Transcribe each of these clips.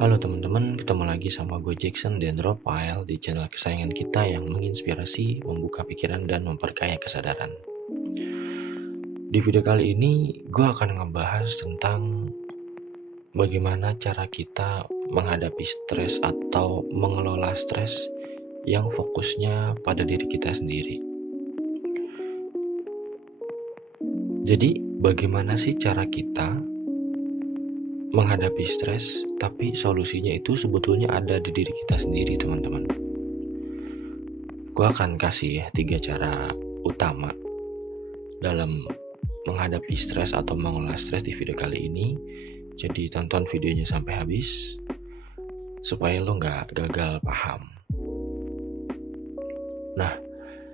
Halo teman-teman, ketemu lagi sama gue Jackson dan Dropile di channel kesayangan kita yang menginspirasi, membuka pikiran, dan memperkaya kesadaran. Di video kali ini, gue akan ngebahas tentang bagaimana cara kita menghadapi stres atau mengelola stres yang fokusnya pada diri kita sendiri. Jadi, bagaimana sih cara kita menghadapi stres, tapi solusinya itu sebetulnya ada di diri kita sendiri, teman-teman. Gue akan kasih 3 cara utama dalam menghadapi stres atau mengelola stres di video kali ini. Jadi tonton videonya sampai habis supaya lo gak gagal paham. Nah,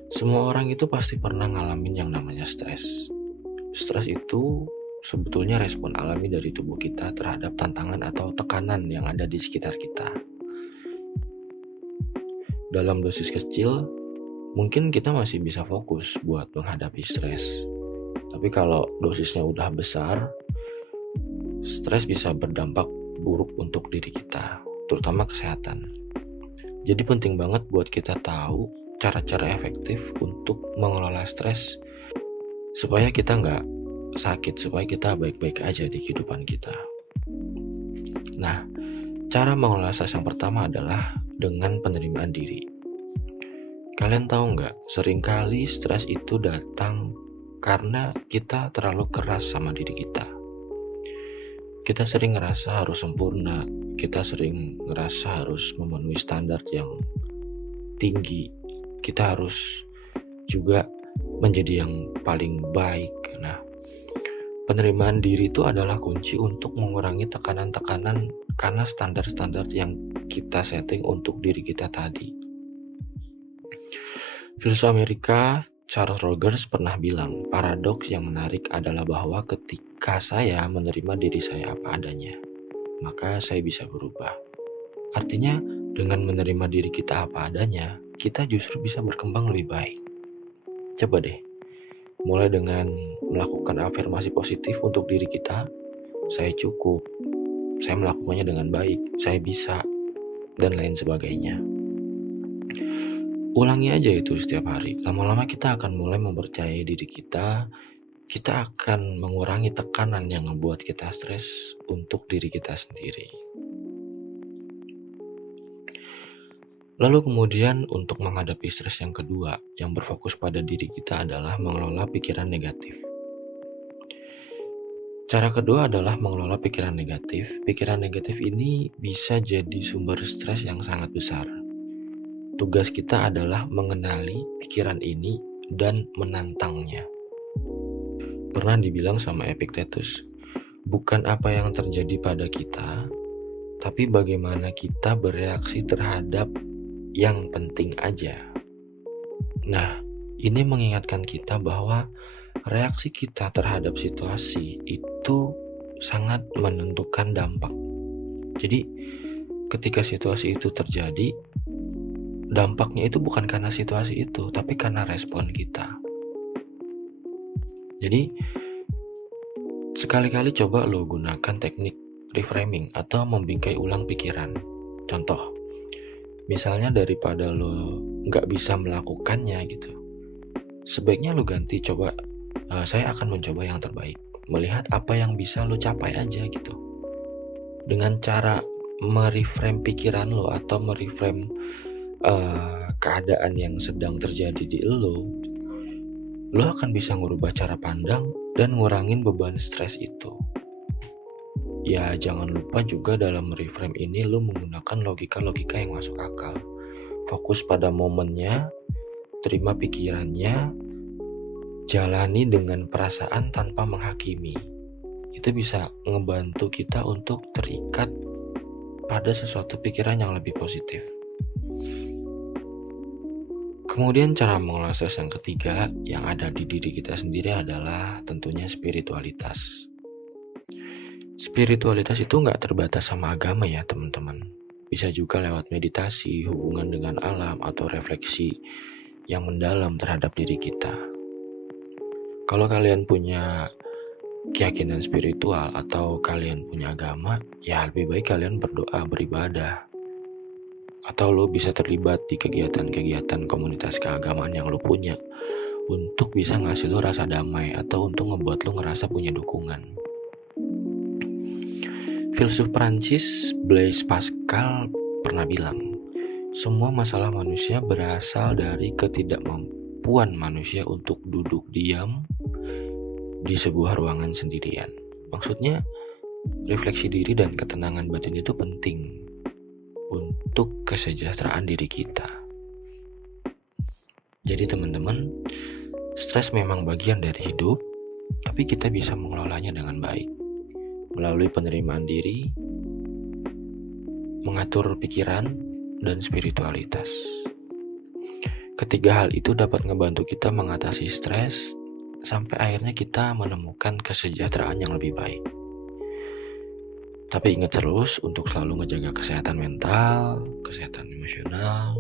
semua orang itu pasti pernah ngalamin yang namanya stres. Stres itu sebetulnya respon alami dari tubuh kita terhadap tantangan atau tekanan yang ada di sekitar kita. Dalam dosis kecil, mungkin kita masih bisa fokus buat menghadapi stres. Tapi kalau dosisnya udah besar, stres bisa berdampak buruk untuk diri kita, terutama kesehatan. Jadi penting banget buat kita tahu cara-cara efektif untuk mengelola stres supaya kita nggak sakit, supaya kita baik-baik aja di kehidupan kita. Nah, cara mengelola stres yang pertama adalah dengan penerimaan diri. Kalian tahu nggak, seringkali stres itu datang karena kita terlalu keras sama diri kita. Kita sering ngerasa harus sempurna, kita sering ngerasa harus memenuhi standar yang tinggi, kita harus juga menjadi yang paling baik. Nah, penerimaan diri itu adalah kunci untuk mengurangi tekanan-tekanan karena standar-standar yang kita setting untuk diri kita tadi. Filsuf Amerika Charles Rogers pernah bilang, paradoks yang menarik adalah bahwa ketika saya menerima diri saya apa adanya, maka saya bisa berubah. Artinya, dengan menerima diri kita apa adanya, kita justru bisa berkembang lebih baik. Coba deh, mulai dengan melakukan afirmasi positif untuk diri kita. Saya cukup, saya melakukannya dengan baik, saya bisa, dan lain sebagainya. Ulangi aja itu setiap hari. Lama-lama kita akan mulai mempercayai diri kita. Kita akan mengurangi tekanan yang membuat kita stres untuk diri kita sendiri. Lalu kemudian untuk menghadapi stres yang kedua, yang berfokus pada diri kita adalah mengelola pikiran negatif. Cara kedua adalah mengelola pikiran negatif. Pikiran negatif ini bisa jadi sumber stres yang sangat besar. Tugas kita adalah mengenali pikiran ini dan menantangnya. Pernah dibilang sama Epictetus, bukan apa yang terjadi pada kita, tapi bagaimana kita bereaksi terhadap yang penting aja. Nah, ini mengingatkan kita bahwa reaksi kita terhadap situasi itu sangat menentukan dampak. Jadi, ketika situasi itu terjadi, dampaknya itu bukan karena situasi itu, tapi karena respon kita. Jadi, sekali-kali coba lo gunakan teknik reframing atau membingkai ulang pikiran. Contoh, misalnya daripada lo nggak bisa melakukannya gitu, sebaiknya lo ganti, coba saya akan mencoba yang terbaik, melihat apa yang bisa lo capai aja gitu. Dengan cara mereframe pikiran lo atau mereframe keadaan yang sedang terjadi di lo akan bisa ngubah cara pandang dan ngurangin beban stres itu. Ya, jangan lupa juga dalam reframe ini lo menggunakan logika-logika yang masuk akal. Fokus pada momennya, terima pikirannya, jalani dengan perasaan tanpa menghakimi. Itu bisa ngebantu kita untuk terikat pada sesuatu pikiran yang lebih positif. Kemudian cara mengelola stres yang ketiga yang ada di diri kita sendiri adalah tentunya spiritualitas. Spiritualitas itu nggak terbatas sama agama ya teman-teman. Bisa juga lewat meditasi, hubungan dengan alam, atau refleksi yang mendalam terhadap diri kita. Kalau kalian punya keyakinan spiritual atau kalian punya agama, ya lebih baik kalian berdoa, beribadah. Atau lo bisa terlibat di kegiatan-kegiatan komunitas keagamaan yang lo punya untuk bisa ngasih lo rasa damai atau untuk ngebuat lo ngerasa punya dukungan. Filsuf Prancis Blaise Pascal pernah bilang, semua masalah manusia berasal dari ketidakmampuan manusia untuk duduk diam di sebuah ruangan sendirian. Maksudnya, refleksi diri dan ketenangan batin itu penting untuk kesejahteraan diri kita. Jadi teman-teman, stres memang bagian dari hidup, tapi kita bisa mengelolanya dengan baik melalui penerimaan diri, mengatur pikiran, dan spiritualitas. Ketiga hal itu dapat ngebantu kita mengatasi stres sampai akhirnya kita menemukan kesejahteraan yang lebih baik. Tapi ingat terus untuk selalu ngejaga kesehatan mental, kesehatan emosional,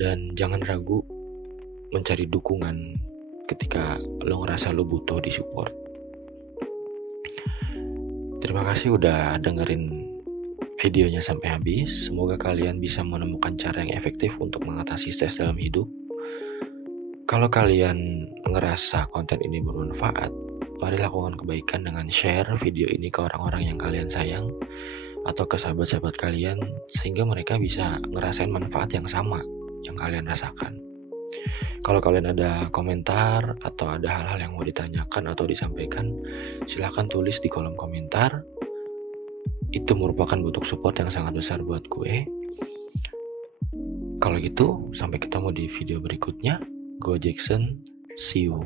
dan jangan ragu mencari dukungan ketika lo ngerasa lo butuh disupport. Terima kasih udah dengerin videonya sampai habis. Semoga kalian bisa menemukan cara yang efektif untuk mengatasi stres dalam hidup. Kalau kalian ngerasa konten ini bermanfaat, mari lakukan kebaikan dengan share video ini ke orang-orang yang kalian sayang atau ke sahabat-sahabat kalian sehingga mereka bisa ngerasain manfaat yang sama yang kalian rasakan. Kalau kalian ada komentar atau ada hal-hal yang mau ditanyakan atau disampaikan, silahkan tulis di kolom komentar. Itu merupakan bentuk support yang sangat besar buat gue. Kalau gitu, sampai ketemu di video berikutnya. Go Jackson, see you.